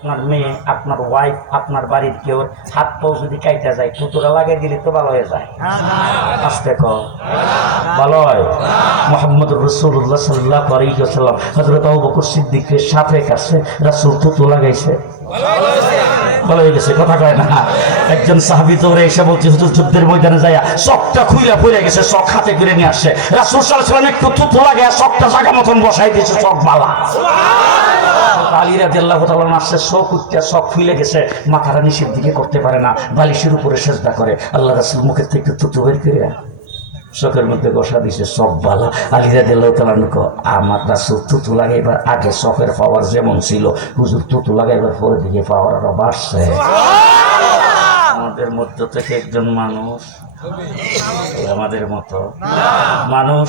আপনার মেয়ে, আপনার ওয়াইফ, আপনার বাড়ির কেউ হাত পাও যদি কাইটা যায়, থুতুরা লাগাই দিলে তো ভালো হয়ে যায়। আস্তে কর, ভালো হয়। মুহাম্মদুর রাসূলুল্লাহ সাল্লাল্লাহু আলাইহি ওয়াসাল্লাম হযরত আবু বকর সিদ্দিকের সাথে কাছে রাসূল থুতু লাগাইছে, ভালো হয়ে গেছে। কথা কয় না। একজন সাহাবী দৌড়ে এসে বলছে, হুজুর যুদ্ধের ময়দানে যাইয়া চকটা খুইলা পড়ে গেছে, চক হাতে করে নিয়ে আসছে। রাসূল সাল্লাল্লাহু আলাইহি ওয়াসাল্লাম একটু থুতু লাগাইয়া চকটা জায়গা মতন বসাই দিয়েছে, চক মালা। আলী রাদিয়াল্লাহু তাআলা আসছে, চক উঠতে চক ফুলে গেছে, মাথাটা নিচের দিকে করতে পারে না, বালিশের উপরে সেজদা করে। আল্লাহ রাসূল মুখের থেকে থুতু বের করে চোখের মধ্যে বসা দিছে, সব বালা। আলী রাদিয়াল্লাহু তাআলা আমার রাসূল থুতু লাগাইবার আগে চোখের পাওয়ার যেমন ছিল, হুজুর থুতু লাগাইবার পরে দিকে পাওয়ার আরো বাড়ছে। আমাদের মধ্য থেকে একজন মানুষ আমাদের মতো মানুষ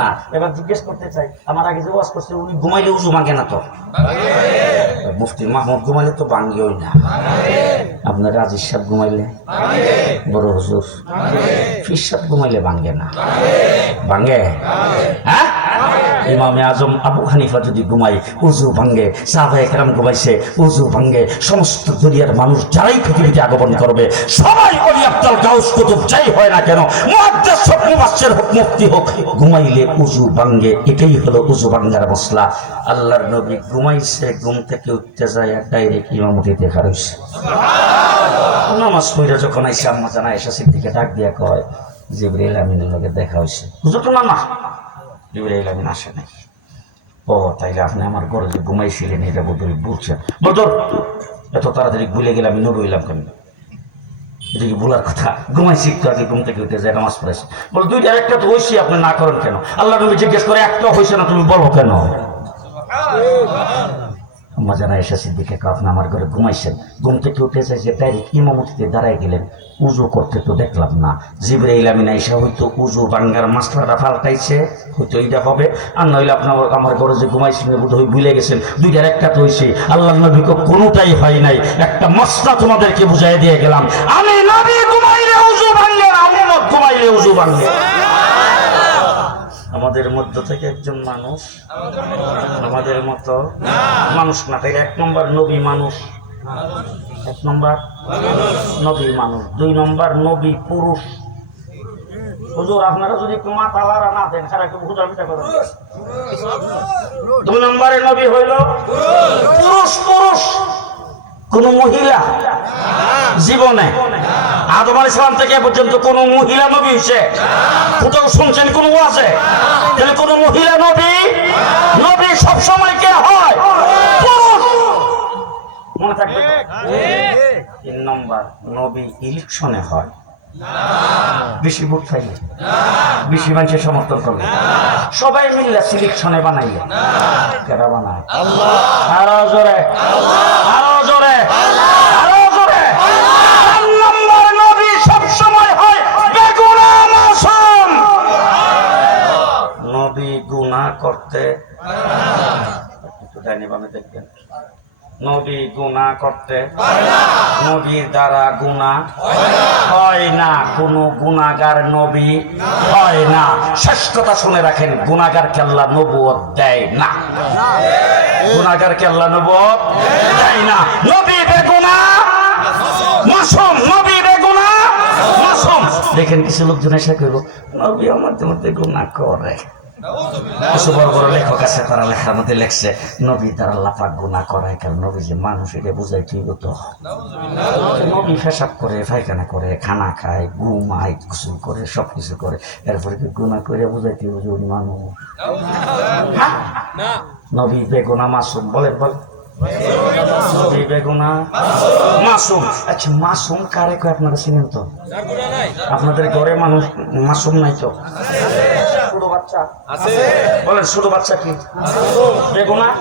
না। এবার জিজ্ঞেস করতে চাই, আমার আগে যে ওয়াজ করছে উনি ঘুমাইলে উজু ভাঙে না তো? মুফতি মাহমুদ ঘুমাইলে তো ভাঙ্গেই না। আপনার রাজির সাহেব ঘুমাইলে, বড় হুজুর ফির সাহেব ঘুমাইলে ভাঙ্গে না, ভাঙ্গে? হ্যাঁ, ইমামে আজম আবু হানিফা যদি ঘুমাই উজু ভাঙ্গে, সাহাবায়ে কেরাম ঘুমাইছে উজু ভাঙ্গে, সমস্ত দুনিয়ার মানুষ যারাই পৃথিবীতে আগমন করবে সবাই ওলি আফজাল গাউস কুতুব যাই হয় না কেন, মুহাদ্দিস হোক, মুফাসসির হোক, মুফতি হোক, ঘুমাইলে উজু ভাঙ্গে। এটাই হলো উজু ভাঙ্গার মশলা। আল্লাহর নবী ঘুমাইছে, ঘুম থেকে উঠতে যায় আর ডাইরেক্ট ইমামতিতে খাড়াইছে। নামাজ পড়ে যখন আইসা আম্মা জানা আয়েশা সিদ্দিকা ডাক দিয়া কয়, জিবরাইল আমিনের লগে দেখা হইছে। হুজুর তো না, জিবরাইল আমিন আসে নাই। ও তাইলে আপনি আমার ঘরে যে ঘুমাইছিলেন এটা বোধহয় বলছেন। বদর এত তাড়াতাড়ি ভুলে গেলে আমি নবী হইলাম কেন? এটা কি ভুলার কথা? ঘুমাইছি একটু আগে, ঘুম থেকে উঠে যায় নামাজ পড়েছি। বল দুইটার একটা তো হয়েছি, আপনি না করেন কেন? আল্লাহ নবী জিজ্ঞেস করে, একটা হয়েছে না তুমি বলো কেন? আম্মা জানা আয়েশা সিদ্দিকা কয়, আপনি আমার ঘরে ঘুমাইছেন, ঘুম থেকে উঠে যায় যে ডাইরেক্ট ইমামতিতে দাঁড়াই গেলেন, উজু করতে তো দেখলাম না। জিবরাইল আমিন আয়েশা হয়তো উজু ভাঙ্গার মাসলাটা পাল্টাইছে, হয়তো এইটা হবে। আর নইলে আপনার আমার ঘরে যে ঘুমাইছিলেন বোধহয় ভুলে গেছেন, দুইটার একটা তো হয়েছে। আল্লাহ নবী কোনোটাই হয় নাই, একটা মসলা তোমাদেরকে বুঝাই দিয়ে গেলাম। আমি নবী ঘুমাইলে উজু ভাঙ্গে না, উম্মত ঘুমাইলে উজু ভাঙ্গে। আমাদের মধ্য থেকে একজন মানুষ আমাদের মতো মানুষ না। তাই এক নম্বর নবী মানুষ, এক নম্বর নবী মানুষ, দুই নম্বর নবী পুরুষ। হুজুর আপনারা যদি একটু মাথা লাড়া না দেন, সারা কেউ হুজুর মিটা করেন। দুই নম্বরে নবী হইল পুরুষ। পুরুষ কোন মহিলা জীবনে আদম আলাইহিস সালাম থেকে পর্যন্ত কোন মহিলা নবী হয়েছে? কোথাও শুনছেন কোন আছে? তাহলে কোন মহিলা নবী? নবী সবসময় কে হয়? পুরুষ। মনে থাকবে। তিন নম্বর নবী ইলেকশনে হয়, বেশি ভোট পাইলে, বেশি মানুষের সমর্থন করলে, সবাই মিললে সিলেকশনে বানাইলে। কেরা বানায়? আরো জোরে, আরো জোরে, আরো জোরে। তিন নম্বর নবী সবসময় হয় বেগুনা মাসুম। নবী গুনাহ করতে, একটু ডাইনে বামে দেখবেন, নবী গুনাহ করতে, নবীর দ্বারা গুনাহ হয় না, কোন গুনাহগার নবী হয় না। শ্রেষ্ঠতা শুনে রাখেন, গুনাহগারকে আল্লাহ নবুয়ত দেয় না, গুনাহগারকে আল্লাহ নবুয়ত দেয় না। নবী বেগুনাহ মাসুম, নবী বেগুনাহ মাসুম। দেখেন কিছু লোকজন এসে কইব নবী আমাদের মধ্যে গুনাহ করে। কিছু বড় বড় লেখক আছে, তারা লেখার মধ্যে লেখছে নবী তারা লাফাক গুনাহ করায়, কারণ নবী যে মানুষ এটা বুঝাই ঠিক হতো। নবী পেশাব করে, পায়খানা করে, খানা খায়, ঘুমায়, গোসল করে, সবকিছু করে, এরপরে কি গুনাহ করে বুঝাইতে হবে যে উনি মানুষ? নবী বেগুনাহ মাসুম। বলেন বলেন, নবী বেগুনাহ মাসুম। আচ্ছা মাসুম কারে কয় আপনারা চিনেন তো? আপনাদের ঘরে মানুষ মাসুম নাই তো? ছোট বাচ্চা আছে, বলেন ছোট বাচ্চা কি বেগুনাহ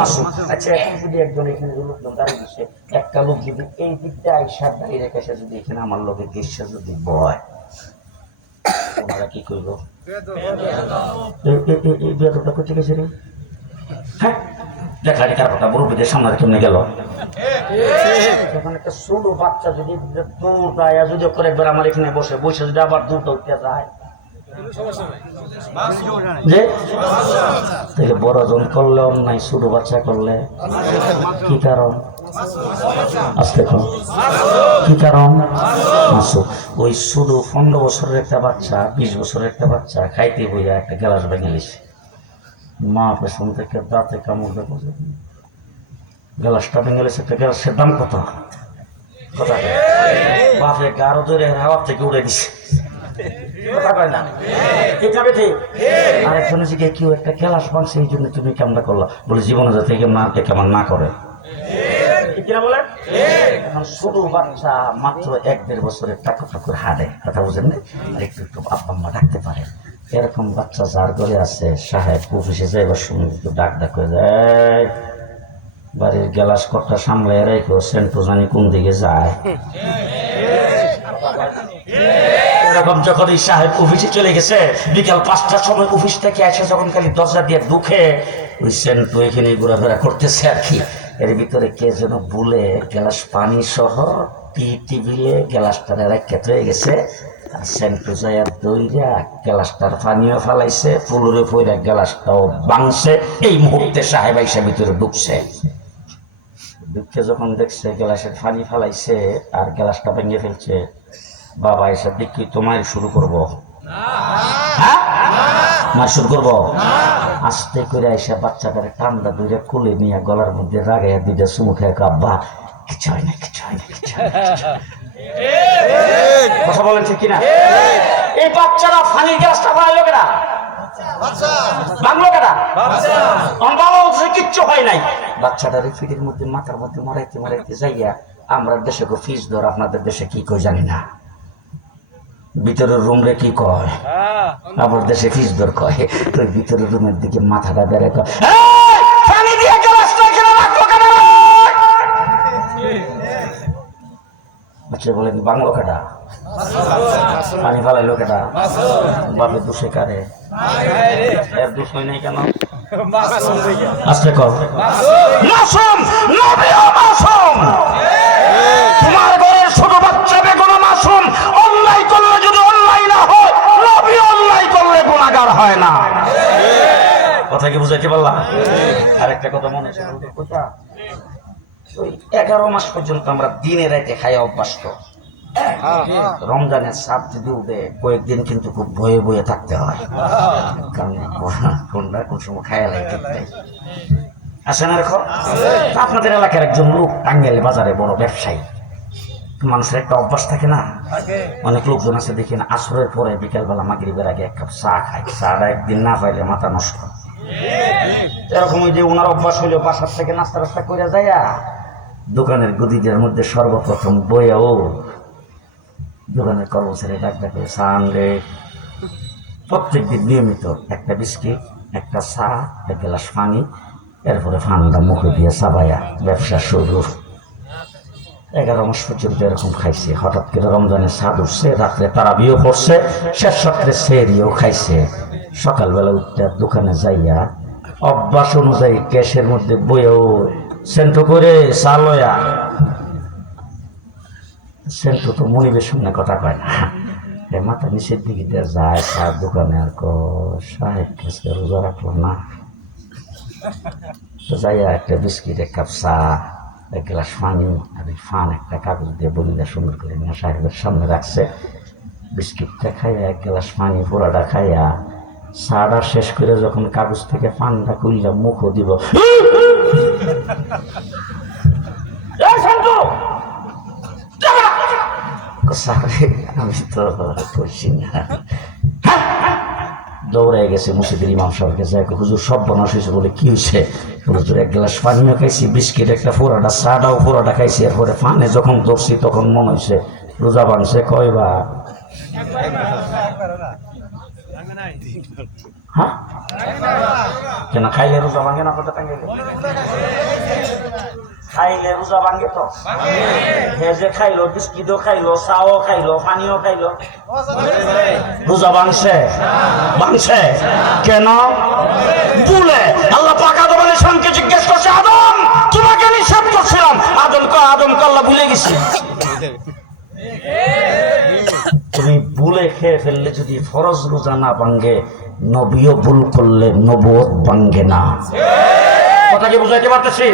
মাসুম? আচ্ছা এখন যদি একজন এখানে লোকজন দাঁড়িয়ে দিচ্ছে, একটা লোক যদি এই দিকটা আইসা দাঁড়িয়ে রেখে যদি এখানে আমার লোকের গেছে যদি বয়, ওনারা কি করবো? এই বেদটা করতে গেছে রে, হ্যাঁ দেখা রেখার কথা মুরব্বীদের সামনে কেমনে গেল। যখন একটা ছোট বাচ্চা যদি দূর যায়, যদি করে একবার আমার এখানে বসে বসে যদি আবার দূর উঠতে যায়, যে তাহলে বড় জন করলে অন্যায়, ছোট বাচ্চা করলে কি কারণ? আস্তে কর, কি কারণ? মাসুক। ওই ছোট 15 বছরের একটা বাচ্চা, 20 বছরের একটা বাচ্চা খাইতে বইয়া একটা গ্লাস ভেঙে গেছে, মা পেছন থেকে দাঁতে কামড় দেবো, গ্লাসটা ভেঙে গেছে। একটা গ্লাসের দাম কত? কথা বাপরে গারো ধরে হাওয়ার থেকে উড়ে দিছে। আরেকজনে জিজ্ঞেস কেউ একটা গ্লাস ভাঙছে, এই জন্য তুমি কেমন করলা? বলে জীবনে যাতে মাকে কেমন না করে। এখন ছোট বাচ্চা মাত্র 1-1.5 বছরের টাকুর হাঁটে, কথা বুঝেন না, আর একটু একটু আব্বা আম্মা ডাকতে পারে। এরকম বাচ্চা যার ঘরে আছে, সাহেব অফিসে যাইবার সময় একটু ডাক করে যায়, বাড়ির গ্লাস কটটা সামলে রেখো, সেন্টু জানি কোন দিকে যায়। এরকম যখন এই সাহেব অফিসে চলে গেছে, বিকাল 5টার সময় অফিস থেকে এসে যখন খালি দরজা দিয়ে ঢুকে, ওই সেন্টু এখানে ঘোরাফেরা করতেছে আর কি। এর ভিতরে কে যেন বলে গ্লাস পানি সহ টেবিলে গ্লাসটা রেখে হয়ে গেছে, আর সেন্টু যায় দইরা গ্লাসটার পানিও ফালাইছে, ফুলরে পইরা গ্লাসটাও ভাঙছে। এই মুহূর্তে সাহেব আইসা ভিতরে ঢুকছে, ঢুকে যখন দেখছে গ্লাসের পানি ফালাইছে আর গ্লাসটা ভেঙে ফেলছে, বাবা এসব দেখি তোমার শুরু করবো, মা শুরু করবো। আস্তে করে এসে বাচ্চাটারে ঠান্ডা ধরে কোলে নিয়ে গলার মধ্যে রাগাইয়া দুইটা চুমু খেয়ে, আব্বা কিছু হয় না, কিছু হয় না, কিছু হয় না। কথা বলেন ঠিক কিনা? এই বাচ্চারা পানির গ্লাসটা ফালাইলো কেনা, বাংলো কেনা, কিচ্ছু হয় নাই। বাচ্চাটার ফিটের মধ্যে মাথার মধ্যে মারাইতে মারাইতে যাইয়া, আমরা দেশে ফিস ধর, আপনাদের দেশে কি কই জানি না, ভিতরের রুম রে কি কয়, আমার দেশে ফিস ধর কয়। তো ভিতরের রুমের দিকে মাথাটা বেড়ে কয়, আচ্ছা বলেন বাংলো কাটা, পানি ফালাইলো কেটা, বাপের দোষে কারে? এর দোষ হয় নাই কেন? আস্তে কর, মাসুম নবীও মাসুম, তোমার ঘরের ছোট বাচ্চা বেগুনা মাসুম। অন্যায় করলে যদি অন্যায় না হয়, নবী অন্যায় করলে গুনাহগার হয় না। কথা কি বুঝাইতে পারলাম? আরেকটা কথা মনে আছে, কথা ওই 11 মাস পর্যন্ত আমরা দিনে রাতে খাইয়া অভ্যস্ত। রমজানের 7 যদি উঠে কয়েকদিন কিন্তু খুব ভয়ে ভয়ে থাকতে হয়, কারণ কোনটা কোন সময় খাইয়া লাগে ঠিক নাই। আসে না রেখো, আপনাদের এলাকার একজন লোক টাঙ্গাইল বাজারে বড় ব্যবসায়ী, মানুষের একটা অভ্যাস থাকে না, অনেক লোকজন আছে দেখেন আসরের পরে বিকেলবেলা মাগরিবের আগে 1 কাপ চা খায়, চাটা একদিন না পাইলে মাথা নষ্ট। এরকম ওই যে ওনার অভ্যাস হইলো বাসার থেকে নাস্তা রাস্তা করে যাইয়া দোকানের গদিদের মধ্যে সর্বপ্রথম বইয়া ও দোকানের কর্মচারী ডাক ডাকে, চা আনলে প্রত্যেকদিন নিয়মিত একটা বিস্কিট, একটা চা, 1 গ্লাস পানি, এরপরে ফান্ডা মুখে দিয়ে চাবাইয়া ব্যবসা শুরু। 11 মাস পর্যন্ত এরকম খাইছে। হঠাৎ করে রমজানের স্বাদ উঠছে, রাত্রে তারাবিও পড়ছে, শেষ রাত্রে সেহরিও খাইছে। সকালবেলা উঠতে দোকানে যাইয়া অভ্যাস অনুযায়ী গ্যাসের মধ্যে বইয়াও সেন্টো করে চালয়া, সেন্টো তো মনিবের সামনে কথা কয় না, মাথা নিচের দিকে দিয়ে যায় চার দোকানে, আর সাহেব কাছে রোজা রাখলো না, তো যাইয়া একটা বিস্কিট, 1 কাপ চা, 1 গ্লাস পানি আর ফান একটা কাগজ দিয়ে বলিয়া সুন্দর করে নিয়ে সাহেবের সামনে রাখছে। বিস্কিটটা খাইয়া 1 গ্লাস পানি পোড়াটা খাইয়া চাটা শেষ করে যখন কাগজ থেকে পানটা খুললাম মুখও দিব, আমি তো করছি না, দৌড়ে গেছে মসজিদের ইমাম সাহেবকে, হুজুর সব বনাশ হয়েছে। বলে কি হয়েছে? হুজুর 1 গ্লাস পানিও খাইছি, বিস্কিট একটা পোড়াটা, চাটাও পোড়াটা খাইছি, এরপরে ফানে যখন ধরছি তখন মনে হয়েছে রোজা ভাঙছে। কয়বা? হ্যাঁ, কেন খাইলে রোজা ভাঙে না? কথা খাইলে রোজা ভাঙে তো, হে যে খাইলো, বিস্কিটও খাইলো, চাও খাইলো, পানিও খাইলো, রোজা ভাঙছে? ভাঙছে কেন? বলে আল্লাহ পাক আদম আলাইহিস সালামকে জিজ্ঞেস করছে, আদম তোমাকে নিষেধ করছিলাম। আদম আল্লাহ ভুলে গেছি। তুমি ভুলে খেয়ে ফেললে যদি ফরজ রোজা না ভাঙ্গে, নবীও ভুল করলে নবুয়ত ভাঙ্গে না। কথা কি বুঝাইতে পারতেছি?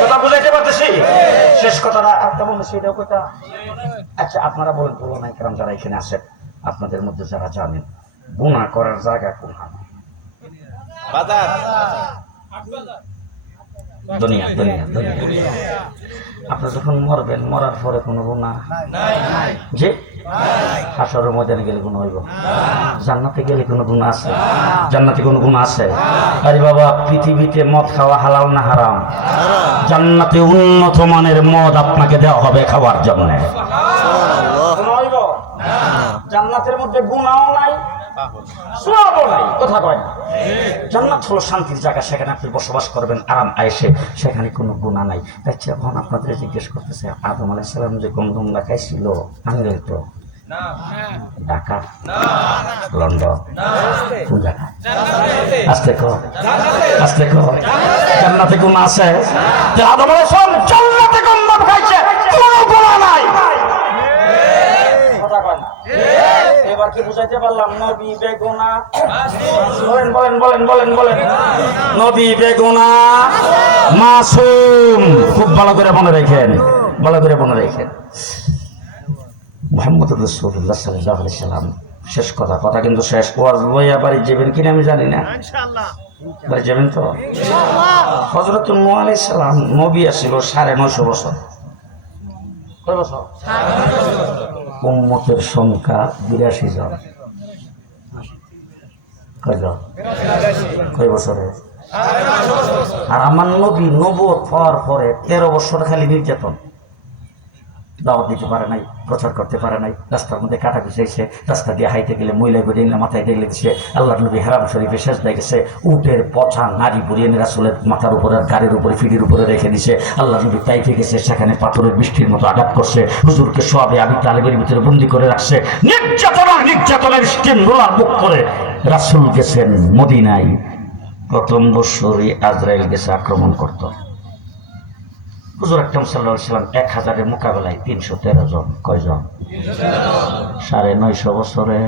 কথা বুঝাইতে পারতেছি? শেষ কথাটা একটা বললে সেটাও কথা। আচ্ছা আপনারা বলেন, ওলামায়ে কেরাম যারা এখানে আছেন, আপনাদের মধ্যে যারা জানেন গুনাহ করার জায়গা কোনখানে? দুনিয়া দুনিয়া দুনিয়া। আপনি যখন মরবেন, মরার পরে কোনো গুনাহ যে হাসরের ময়দানে গেলে গুনাহ হইব? জান্নাতে গেলে কোনো গুনাহ আছে? জান্নাতে কোনো গুনাহ আছে? আরে বাবা, পৃথিবীতে মদ খাওয়া হালাল না হারাম? জান্নাতে উন্নত মানের মদ আপনাকে দেওয়া হবে খাওয়ার জন্য। জান্নাতের মধ্যে গুনাহও নাই, সওয়াবও নাই। কথা কয় না? জান্নাত হলো শান্তির জায়গা, সেখানে আপনি বসবাস করবেন আরাম আয়েশে, সেখানে কোনো গুনাহ নাই। তাই এখন আপনাদের জিজ্ঞেস করতেছে, আদম আলাইহিস সালাম যে গন্ধম খাইছিল, আঙ্গেল তো ঢাকা, লন্ডন, কোন জায়গা? আস্তে কর, আস্তে কর। জান্নাতে গুনাহ আছে? আদম আলাইহিস সালাম জান্নাতে গন্ধম খাইছে, কোনো গুনাহ নাই। কথা কয় না? এবার কি বুঝাইতে পারলাম? নবী বেগুনাহ। বলেন বলেন বলেন বলেন বলেন। নবী বেগুনাহ, মাসুম। খুব ভালো করে মনে রাখেন, ভালো করে মনে রাখেন। মুহাম্মদ রাসূলুল্লাহ সাল্লাল্লাহু আলাইহি সাল্লাম। শেষ কথা, কথা কিন্তু শেষ। ওয়াজ লইয়া বাড়ি যাবেন কিনা আমি জানি না, বাড়ি যাবেন তো? হযরত নূহ আলাইহিস সালাম নবী ছিল 950 বছর। কয় বছর? উম্মতের সংখ্যা 82 জন। কয়জন? কয় বছরে? আর আমার নবী নবুয়ত পাওয়ার পরে 13 বছর খালি নির্যাতন। দাওয়াত দিতে পারে নাই, প্রচার করতে পারে নাই, রাস্তার মধ্যে কাটা পিছাইছে, রাস্তা দিয়ে হাইতে গেলে মহিলা বেরিয়ে মাথায় দেখলে দিচ্ছে। আল্লাহ নবী হারাম শরীফে সেজদায় গেছে, উটের পছা নারী বুড়িয়ে রাসূলের মাথার উপরে, গাড়ির উপরে, ফিডির উপরে রেখে দিছে। আল্লাহ নবী তাইফে গেছে, সেখানে পাথরের বৃষ্টির মতো আঘাত করছে। হুজুরকে সোয়াবে আবি তালেবের ভিতরে বন্দি করে রাখছে। নির্যাতনের স্টিম রোলার বুক করে রাসূল গেছেন মদিনায়। প্রথম বছরই আজরাইল গেছে আক্রমণ করত। হুজুর আকরাম সাল্লাল্লাহু আলাইহি ওয়াসাল্লাম 1000-এর মোকাবেলায় 313 জন। কয়জন? 950 বছরে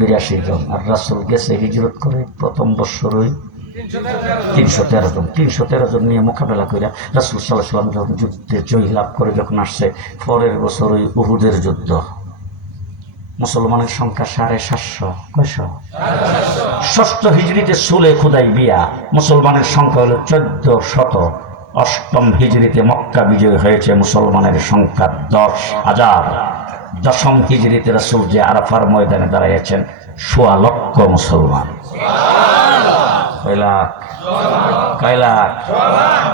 82 জন। আর রাসূল গেছে হিজরত করে প্রথম বছরই 313 জন। 313 জন নিয়ে মোকাবেলা করে রাসূল সাল্লাল্লাহু আলাইহি ওয়াসাল্লাম যখন যুদ্ধে জয় লাভ করে যখন আসছে, পরের বছরই উহুদের যুদ্ধ। মুসলমানের সংখ্যা 750। কয়শো? 6ষ্ঠ হিজরিতে সুলে খুদাই বিয়া। মুসলমানের সংখ্যা হলো 1400। 8ম হিজরিতে মক্কা বিজয় হয়েছে, মুসলমানের সংখ্যা 10,000। 10ম হিজরিতে রাসূল যে আরাফার ময়দানে দাঁড়িয়েছেন, 1.25 লক্ষ মুসলমান। কয় লাখ? কয় লাখ?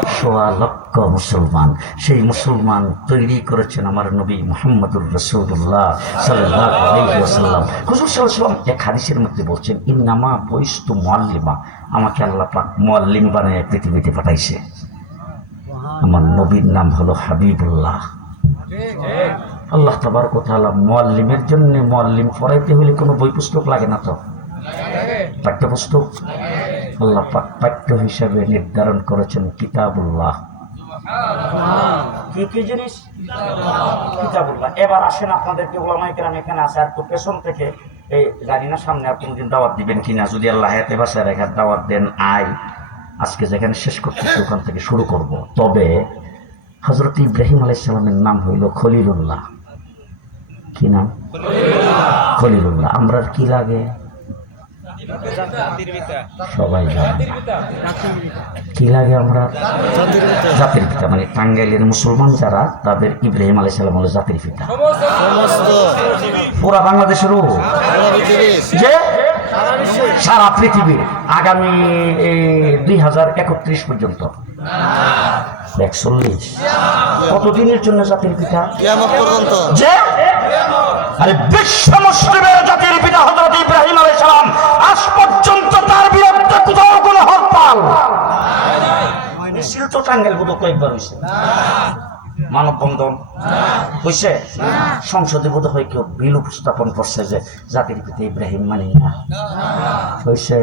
1.25 লক্ষ মুসলমান। সেই মুসলমান তৈরি করেছেন আমার নবী মুহাম্মদুর রাসূলুল্লাহ সাল্লাল্লাহু আলাইহি ওয়াসাল্লাম। হুজুর সাল্লাল্লাহু আলাইহি ওয়াসাল্লাম এক হাদিসের মধ্যে বলছেন, ইন্নামা বুইস্তু মুআল্লিমা, আমাকে আল্লাহ পাক মুআল্লিম বানিয়ে পৃথিবীতে পাঠাইছে। আমার নবীর নাম হলো হাবিবুল্লাহ। আল্লাহ তাবারক ওয়া তাআলা মুআল্লিমের জন্য, মুআল্লিম পড়াইতে হলে কোনো বই পুস্তক লাগে না তো, পাঠ্যপুস্তক। আল্লাহ পাক পাঠ্য হিসাবে নির্ধারণ করেছেন কিতাবুল্লাহ। কি কি জিনিস? কিতাবুল্লাহ। এবার আসেন, আপনাদেরকে উলামায়ে কেরাম এখানে আছে, আর তো পেছন থেকে এই জানি না সামনে আর কোনদিন দাওয়াত দিবেন কিনা, যদি আল্লাহ হায়াতে বাঁচায় রেখে দাওয়াত দেন। আজকে যেখানে শেষ করতেছি ওখান থেকে শুরু করব। তবে হযরত ইব্রাহিম আলাইহিস সালামের নাম হইল খলিলুল্লাহ। কি নাম? খলিলুল্লাহ। আমরা কি লাগে? সবাই জানে কি লাগে? আমরা জাতির পিতা। মানে টাঙ্গাইলের মুসলমান যারা, তাদের ইব্রাহিম আলাইহিস সালাম হলো জাতির পিতা। পুরা বাংলাদেশেরও যে সারা পৃথিবীর আগামী 2031 পর্যন্ত 41 কতদিনের জন্য জাতির পিতা? কিয়ামত পর্যন্ত। যে আরে বিশ্ব মুসলিমের জাতির পিতা হযরত ইব্রাহিম আলাইহিস সালাম, আজ পর্যন্ত তার বিরুদ্ধে কোথাও কোনো হরতাল মিছিল তো টাঙ্গাইল বোধ কয়েকবার হয়েছে। মানববন্ধন হয়েছে? সংসদে বোধ হয় কেউ বিল উপস্থাপন করছে যে জাতির পিতা ইব্রাহিম মানি না। হয়েছে?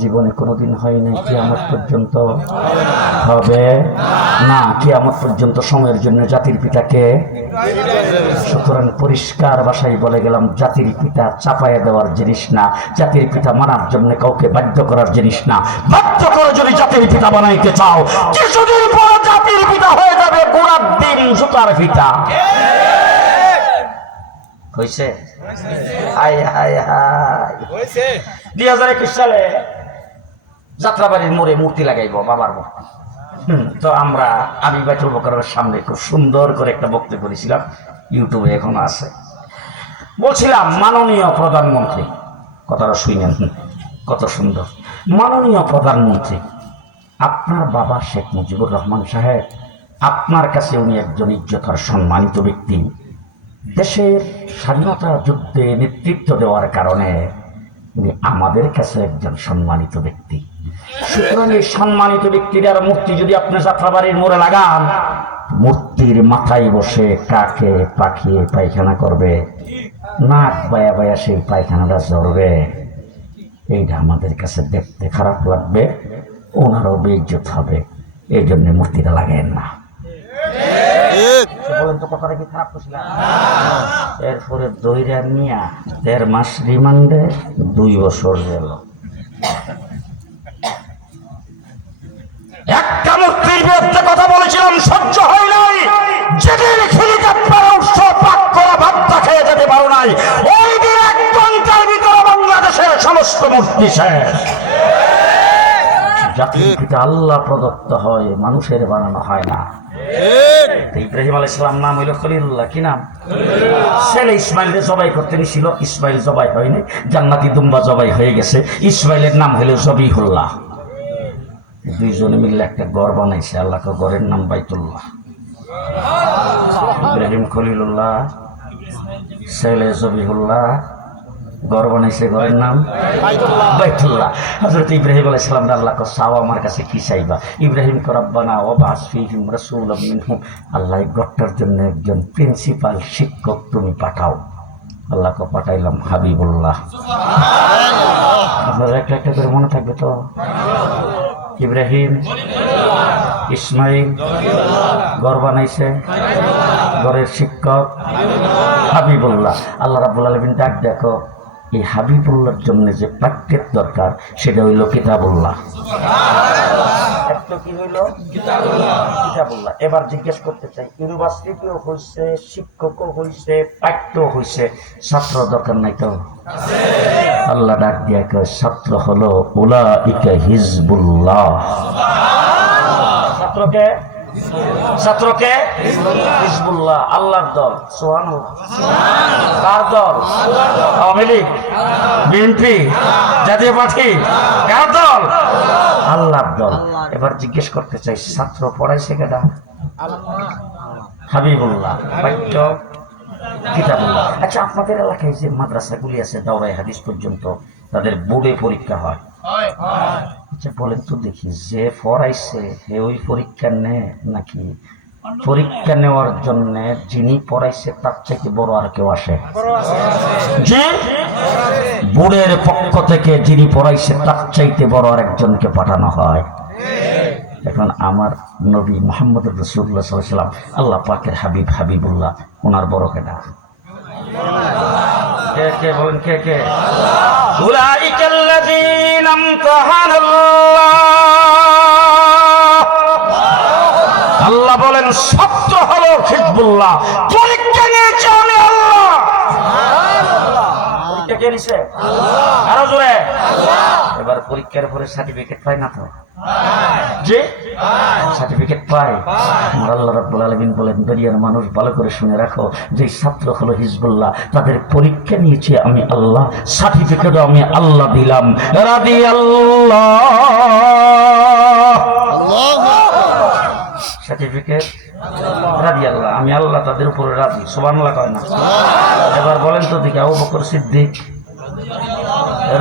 জীবনে কোনোদিন হয় নাই, কিয়ামত পর্যন্ত হবে না। কিয়ামত পর্যন্ত সময়ের জন্য জাতির পিতাকে। সুতরাং পরিষ্কার ভাষায় বলে গেলাম, জাতির পিতা চাপাইয়া দেওয়ার জিনিস না, জাতির পিতা মানার জন্য কাউকে বাধ্য করার জিনিস না। বাধ্য করে যদি জাতির পিতা বানাইতে চাও, কিছুদিন পর জাতির পিতা হয়ে যাবে গোড়ার দিন জুতার পিতা। হয়েছে? হায় হায় হায়। 2021 সালে যাত্রাবাড়ির মোড়ে মূর্তি লাগাইব বাবার মূর্তি। তো আমি বাইতুল বকরের সামনে খুব সুন্দর করে একটা বক্তব্য করেছিলাম, ইউটিউবে এখনো আছে। বলছিলাম, মাননীয় প্রধানমন্ত্রী, কথাটা শুনেন কত সুন্দর। মাননীয় প্রধানমন্ত্রী, আপনার বাবা শেখ মুজিবুর রহমান সাহেব, আপনার কাছে উনি একজন ইজ্জতার সম্মানিত ব্যক্তি। দেশের স্বাধীনতা যুদ্ধে নেতৃত্ব দেওয়ার কারণে উনি আমাদের কাছে একজন সম্মানিত ব্যক্তি। সুতরাং এই সম্মানিত ব্যক্তির আর মূর্তি যদি আপনি যাত্রাবাড়ির মোড়ে লাগান, মূর্তির মাথায় বসে কাকে পাখিয়ে পায়খানা করবে, নাক বায়া বায়া সেই পায়খানাটা জ্বরবে। এইটা আমাদের কাছে দেখতে খারাপ লাগবে, ওনারও বেইজ্জত হবে। এই জন্য মূর্তিটা লাগায়েন না। বলেন তো, কথাটা কি খারাপ করছিলাম? এরপরে দইরা নিয়া 1.5 মাস রিমান্ডে, 2 বছর গেল। একটা মূর্তির বিরুদ্ধে কথা বলেছিলাম, সহ্য হয় নাই। যেদিন হেলিকপ্টারে উৎসব পাক করা ভাতটা খেয়ে যেতে পারো নাই, ওই দিন 1 ঘন্টার ভিতরে বাংলাদেশের সমস্ত মূর্তি শেষ। জাতির পিতা আল্লাহ প্রদত্ত হয়, মানুষের বানানো হয় না। ইব্রাহিম আলাইহিস সালাম নাম হইল খলিলুল্লাহ। কি নাম? ছেলে ইসমাইলকে জবাই করতে নিছিল, ইসমাইল জবাই হয়নি, জান্নাতি দুম্বা জবাই হয়ে গেছে। ইসমাইলের নাম হইল জবিহুল্লাহ। দুইজনে মিলে একটা ঘর বানাইছে, আল্লাহকে ঘরের নাম বাইতুল্লাহ। ইব্রাহিম খলিলুল্লাহ, ছেলে জবিহুল্লাহ, ঘর বানাইছে, ঘরের নাম বাইতুল্লাহ। হযরত ইব্রাহিম আলাইহিস সালাম আল্লাহকে চাও, আমার কাছে কি চাইবা? ইব্রাহিম কো রব্বানা ওয়াবআস ফীহিম রাসূলাম মিনহুম, আল্লাহ এই ঘরটার জন্য একজন প্রিন্সিপাল শিক্ষক তুমি পাঠাও। আল্লাহকে পাঠাইলাম হাবিবুল্লাহ। আপনারা একটা একটা করে মনে থাকবে তো? ইব্রাহিম, ইসমাইল, ঘর বানাইছে, ঘরের শিক্ষক হাবিবুল্লাহ। আল্লাহ রাব্বুল আলামিন ডাক দেখো, এই হাবিবুল্লাহর জন্য যে পাঠ্যের দরকার সেটা হইল কিতাবুল্লাহ। কি হইল? কিতাবুল্লাহ। এবার জিজ্ঞেস করতে চাই, ইউনিভার্সিটিও হয়েছে, শিক্ষকও হয়েছে, পাঠ্য হয়েছে, ছাত্র দরকার নাই তো? আল্লাহ ডাক দিয়া কয়, ছাত্র হলো উলাইকা হিজবুল্লাহ। ছাত্রকে হিজবুল্লাহ, আল্লাহর দল। সুবহানাল্লাহ। কার দল? আওয়ামী লীগ, বিএনপি, জাতীয় পার্টি? কার দল? আল্লাহর দল। এবার জিজ্ঞেস করতে চাই, ছাত্র পড়াইছে কেডা? হাবিবুল্লাহ। পাঠ্য কিতাবুল্লাহ। আচ্ছা, আপনাদের এলাকায় যে মাদ্রাসাগুলি আছে দাওরায়ে হাদিস পর্যন্ত, তাদের বোর্ডে পরীক্ষা হয়। আচ্ছা বলেন তো দেখি, যে পড়াইছে হে ওই পরীক্ষা নেয় নাকি পরীক্ষা নেওয়ার জন্য যিনি পড়াইছে তার থেকে বড় আর কেউ আসে? জি, বোর্ডের পক্ষ থেকে যিনি পড়াইছে তার চাইতে বড় আর একজনকে পাঠানো হয়। এখন আমার নবী মুহাম্মদুর রাসূলুল্লাহ সাল্লাল্লাহু আলাইহি ওয়াসাল্লাম, আল্লাহ পাকের হাবিব হাবিবুল্লাহ, ওনার বড় কেডা? কে কে বলেন, কে কে? উলাইকাল্লাযীনা আমতাহানাল্লাহ। আল্লাহ বলেন, ছাত্র হলো হিজবুল্লাহ, পরীক্ষা নিয়েছে আমি আল্লাহ। পরীক্ষা কে নিছে? আল্লাহ। আরো জোরে। এবার পরীক্ষার পরে সার্টিফিকেট পায় না তো? জি, সার্টিফিকেট পায়। আমার আল্লাহ রাব্বুল আলামিন বলেন, দুনিয়ার মানুষ ভালো করে শুনে রাখো, যে ছাত্র হলো হিজবুল্লাহ, তাদের পরীক্ষা নিয়েছে আমি আল্লাহ, সার্টিফিকেটও আমি আল্লাহ দিলাম। সার্টিফিকেট রাদিয়াল্লাহ, আমি আল্লাহ তাদের উপরে রাজি। সুবহানাল্লাহ কয় না? এবার বলেন তো দেখি, আবু বকর সিদ্দিক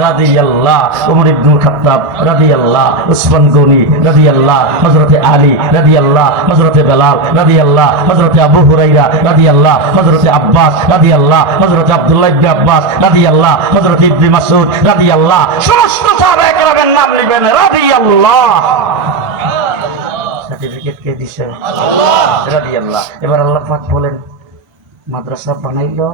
রাদিয়াল্লাহ, ওমর ইবনুল খাত্তাব রাদিয়াল্লাহ, উসমান গনি রাদিয়াল্লাহ, হযরতে আলী রাদিয়াল্লাহ, হযরতে বেলাল রাদিয়াল্লাহ, হযরতে আবু হুরায়রা রাদিয়াল্লাহ, হযরতে আব্বাস রাদিয়াল্লাহ, হযরতে আব্দুল্লাহ ইবনে আব্বাস রাদিয়াল্লাহ, হযরতে ইবনে মাসউদ রাদিয়াল্লাহ, সমস্ত সাহাবায়ে কেরামের নাম নেবেন রাদিয়াল্লাহ। সার্টিফিকেট কে দিছে? আল্লাহ রাদিয়াল্লাহ। এবার আল্লাহ পাক বলেন মাদ্রাসা বানাইলো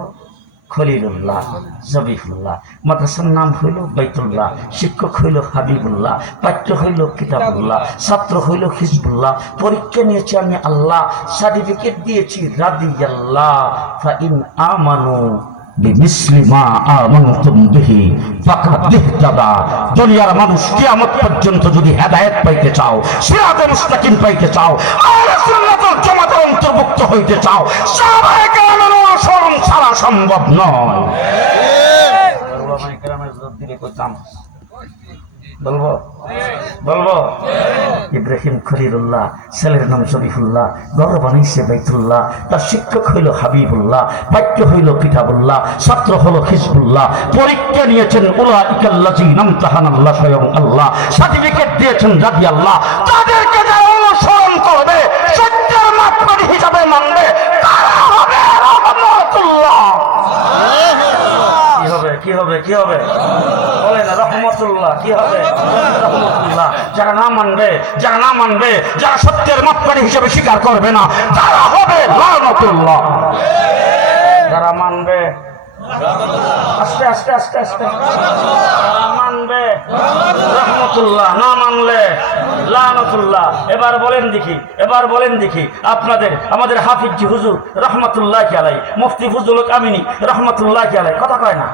খলিলুল্লাহ জবিহুল্লাহ, মাদ্রাসার নাম হইল বাইতুল্লাহ, শিক্ষক হইল হাবিবুল্লাহ, পাঠ্য হইল কিতাবুল্লাহ, ছাত্র হইল হিজবুল্লাহ। পরীক্ষা নিয়েছি আমি আল্লাহ, সার্টিফিকেট দিয়েছি রাদিয়াল্লাহ। ফাইন আমানু বিমিসলি মা আমানতুম বিহি ফাকাদ ইহতাদা। দুনিয়ার মানুষ কিয়ামত পর্যন্ত যদি হেদায়েত পাইতে চাও, সিরাতে মুস্তাকিম পাইতে চাও, আহলে সুন্নাত ওয়াল জামাতের অন্তর্ভুক্ত হইতে চাও, সাহাবায়ে কেরামের অনুসরণ ছাড়া সম্ভব নয়। উলামায়ে কেরামের জবাব দিলে কইতাম বলবো বলবো ইব্রাহিম খলিলুল্লাহ, ছেলের নাম জবিহুল্লাহ, ঘর বানাইছে বাইতুল্লাহ, তার শিক্ষক হইল হাবিবুল্লাহ, পাঠ্য হইল কিতাবুল্লাহ, ছাত্র হলো হিজবুল্লাহ। পরীক্ষা নিয়েছেন উলাইকাল্লাযীনা ইমতাহানাল্লাহ, স্বয়ং আল্লাহ সার্টিফিকেট দিয়েছেন রাদিয়াল্লাহ। তাদেরকে যারা অনুসরণ করবে, সত্যের মাপকাঠি হিসাবে মানবে, তারা হবে রাহমাতুল্লাহ। কি হবে কি হবে কি হবে বলেন? রহমতুল্লাহ। কি হবে? রহমতুল্লাহ। যারা না মানবে, যারা না মানবে, যারা সত্যের মাপকাঠি হিসেবে স্বীকার করবে না, তারা হবে লানতুল্লাহ। যারা মানবে আস্তে আস্তে আস্তে আস্তে, যারা মানবে রহমতুল্লাহ, না মানলে লানতুল্লাহ। এবার বলেন দেখি, এবার বলেন দেখি আপনাদের আমাদের হাফিজ হুজুর রহমতুল্লাহি আলাইহি, মুফতি ফজলুল কামিনী রহমতুল্লাহি আলাইহি, কথা কয় না?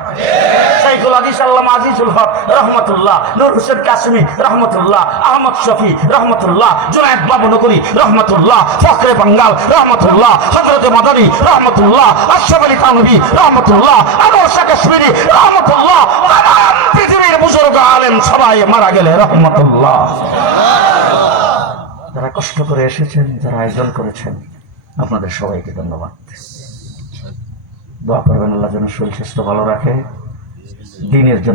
শাইখুল হাদিস আল্লামা আজিজুল হক রহমতুল্লাহ, নূর হোসেন কাসেমী রহমতুল্লাহ, আহমদ শফি রহমতুল্লাহ, জুনায়েদ বাবুনগরী রহমতুল্লাহ, ফখরে বাঙ্গাল রহমতুল্লাহ, হযরত মাদানী রহমতুল্লাহ, আশরাফ আলী থানভী রহমতুল্লাহ, আনোয়ার শাহ কাশ্মীরি রহমতুল্লাহ, তামাম পৃথিবীর বুজুর্গ আলেম সবাই মারা গেলে রহমতুল্লাহ। যারা কষ্ট করে এসেছেন, যারা আয়োজন করেছেন, আপনাদের সবাইকে ধন্যবাদ। দোয়া করবেন আল্লাহ যেন শরীর স্বাস্থ্য ভালো রাখে, দ্বীনের জন্য